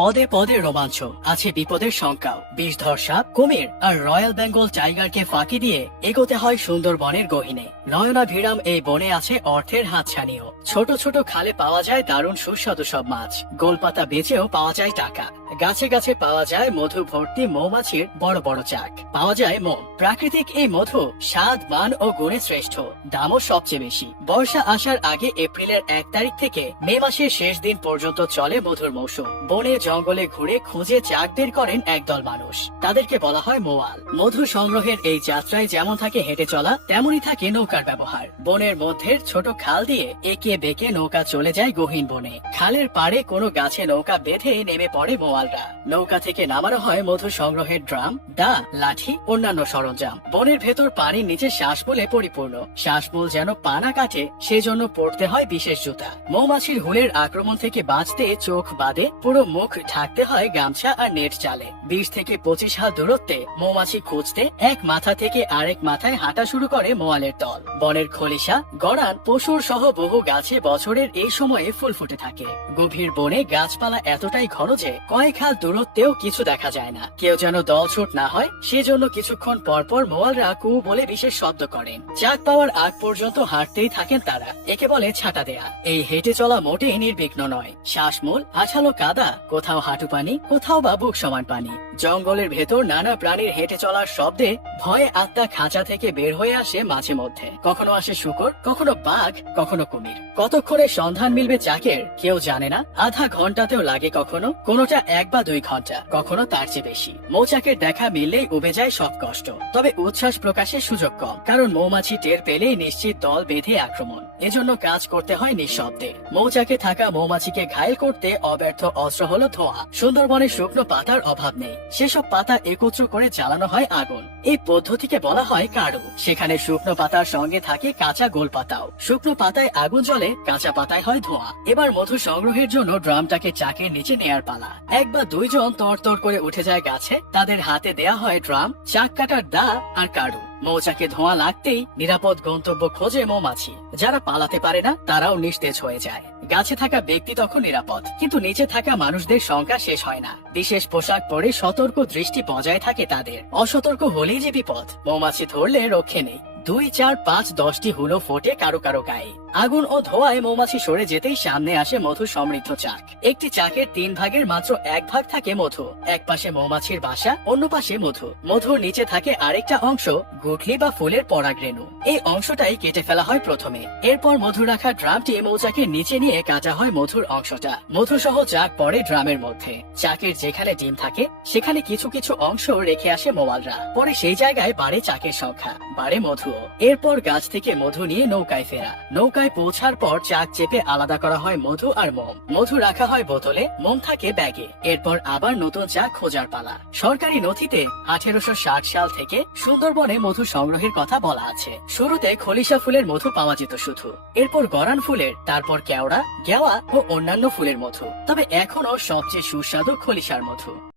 পদে পদে রোমাঞ্চ, আছে বিপদের শঙ্কাও। বিষধর সাপ, কুমির আর রয়্যাল বেঙ্গল টাইগারকে ফাঁকি দিয়ে এগোতে হয় সুন্দরবনের গহীনে। নয়নাভিরাম এই বনে আছে অর্থের হাতছানিও। ছোট ছোট খালে পাওয়া যায় দারুণ সুস্বাদু সব মাছ। গোলপাতা বেচেও পাওয়া যায় টাকা। গাছে গাছে পাওয়া যায় মধু ভর্তি মৌমাছির বড় বড় চাক। পাওয়া যায় মোম। প্রাকৃতিক এই মধু স্বাদ, মান ও গুণে শ্রেষ্ঠ, দামও সবচেয়ে বেশি। বর্ষা আসার আগে এপ্রিলের 1 তারিখ থেকে মে মাসের শেষ দিন পর্যন্ত চলে মধুর মৌসুম। বনে জঙ্গলে ঘুরে খুঁজে চাক বের করেন একদল মানুষ, তাদেরকে বলা হয় মোয়াল। মধু সংগ্রহের এই যাত্রায় যেমন থাকে হেঁটে চলা, তেমনই থাকে নৌকার ব্যবহার। বনের মধ্যে ছোট খাল দিয়ে এঁকে বেঁকে নৌকা চলে যায় গহীন বনে। খালের পাড়ে কোনো গাছে নৌকা বেঁধে নেমে পড়ে মোয়ালরা। নৌকা থেকে নামানো হয় মধু সংগ্রহের ড্রাম, দা, লাঠি, অন্যান্য সরঞ্জাম। বনের ভেতর পানির নিচে শ্বাসমূলে পরিপূর্ণ। শ্বাসমূল যেন পানা কাটে, সেজন্য পড়তে হয় বিশেষ জুতা। মৌমাছির হুলের আক্রমণ থেকে বাঁচতে চোখ বাদে পুরো মুখ ঢাকতে হয় গামছা আর নেট চালে। 20 থেকে 25 হাত দূরত্বে মৌমাছি খুঁজতে এক মাথা থেকে আরেক মাথায় হাঁটা শুরু করে মোয়ালের দল। বনের খলিশা, গড়ান, পশুর সহ বহু গাছে বছরের এই সময়ে ফুল ফুটে থাকে। গভীর বনে গাছপালা এতটাই ঘন যে কয়েক হাত দূরত্বেও কিছু দেখা যায় না। কেউ যেন দলছুট না হয় সেজন্য কিছুক্ষণ পরপর মোয়ালরা কু বলে বিশেষ শব্দ করেন। চাক পাওয়ার আগ পর্যন্ত হাঁটতেই থাকেন তারা। একে বলে ছাটা দেয়া। এই হেঁটে চলা মোটেই নির্বিঘ্ন নয়। শ্বাসমূল, আঠালো কাদা, কোথাও হাঁটু পানি, কোথাও বা বুক সমান পানি। জঙ্গলের ভেতর নানা প্রাণীর হেঁটে চলার শব্দে ভয়ে আত্মা খাঁচা থেকে বের হয়ে আসে মাঝে মধ্যে। কখনো আসে শূকর, কখনো বাঘ, কখনো কুমির। কতক্ষণে সন্ধান মিলবে চাকের কেউ জানে না। আধা ঘন্টাতেও লাগে কখনো, কোনোটা 1 বা 2 ঘন্টা, কখনো তার চেয়ে বেশি। মৌচাকের দেখা মিললেই উবে যায় সব কষ্ট। তবে উচ্ছ্বাস প্রকাশের সুযোগ কম, কারণ মৌমাছি টের পেলেই নিশ্চিত দল বেঁধে আক্রমণ। এজন্য কাজ করতে হয় নিঃশব্দে। মৌচাকে থাকা মৌমাছিকে ঘায়েল করতে অব্যর্থ অস্ত্র হলো ধোঁয়া। সুন্দরবনে শুকনো পাতার অভাব নেই। সেসব পাতা একত্র করে জ্বালানো হয় আগুন। এই পদ্ধতিকে বলা হয় কাড়ু। সেখানে শুকনো পাতার সঙ্গে থাকে কাঁচা গোল পাতাও। শুকনো পাতায় আগুন জ্বলে, কাঁচা পাতায় হয় ধোঁয়া। এবার মধু সংগ্রহের জন্য ড্রামটাকে চাকের নিচে নেয়ার পালা। 1 বা 2 জন তর করে উঠে যায় গাছে। তাদের হাতে দেয়া হয় ড্রাম, চাক কাটার দা আর কাড়ু। মৌচাকে ধোঁয়া লাগতেই নিরাপদ গন্তব্য খোঁজে মৌমাছি। যারা পালাতে পারে না তারাও নিস্তেজ হয়ে যায়। গাছে থাকা ব্যক্তি তখন নিরাপদ, কিন্তু নিচে থাকা মানুষদের সংখ্যা শেষ হয় না। বিশেষ পোশাক পরে সতর্ক দৃষ্টি বজায় থাকে তাদের। অসতর্ক হলেই যে বিপদ। মৌমাছি ধরলে রক্ষে নেই। 2, 4, 5, 10টি হুলো ফোটে কারো কারো গায়ে। আগুন ও ধোঁয়ায় মৌমাছি সরে যেতেই সামনে আসে মধু সমৃদ্ধ চাক। একটি চাকের 3 ভাগের মাত্র 1 ভাগ থাকে মধু। এক পাশে মৌমাছির বাসা, অন্য পাশে মধু। মধুর নিচে থাকে আরেকটা অংশ, গুঠলি বা ফুলের পরাগরেণু। এই অংশটাই কেটে ফেলা হয় প্রথমে। এরপর মধু রাখা ড্রামটি মৌচাকের নিচে নিয়ে কাটা হয় মধুর অংশটা। মধু সহ চাক পড়ে ড্রামের মধ্যে। চাকের যেখানে ডিম থাকে সেখানে কিছু কিছু অংশ রেখে আসে মোয়ালরা। পরে সেই জায়গায় বাড়ে চাকের সংখ্যা, বাড়ে মধু। এরপর গাছ থেকে মধু নিয়ে নৌকায় ফেরা। নৌকায় পৌঁছার পর চাক চেপে আলাদা করা হয় মধু আর মোম। মধু রাখা হয় বোতলে, মোম থাকে ব্যাগে। এরপর আবার নতুন চাক খোঁজার পালা। সরকারি নথিতে 1860 সাল থেকে সুন্দরবনে মধু সংগ্রহের কথা বলা আছে। শুরুতে খলিশা ফুলের মধু পাওয়া যেত শুধু, এরপর গরান ফুলের, তারপর কেওড়া, গেওয়া ও অন্যান্য ফুলের মধু। তবে এখনো সবচেয়ে সুস্বাদু খলিশার মধু।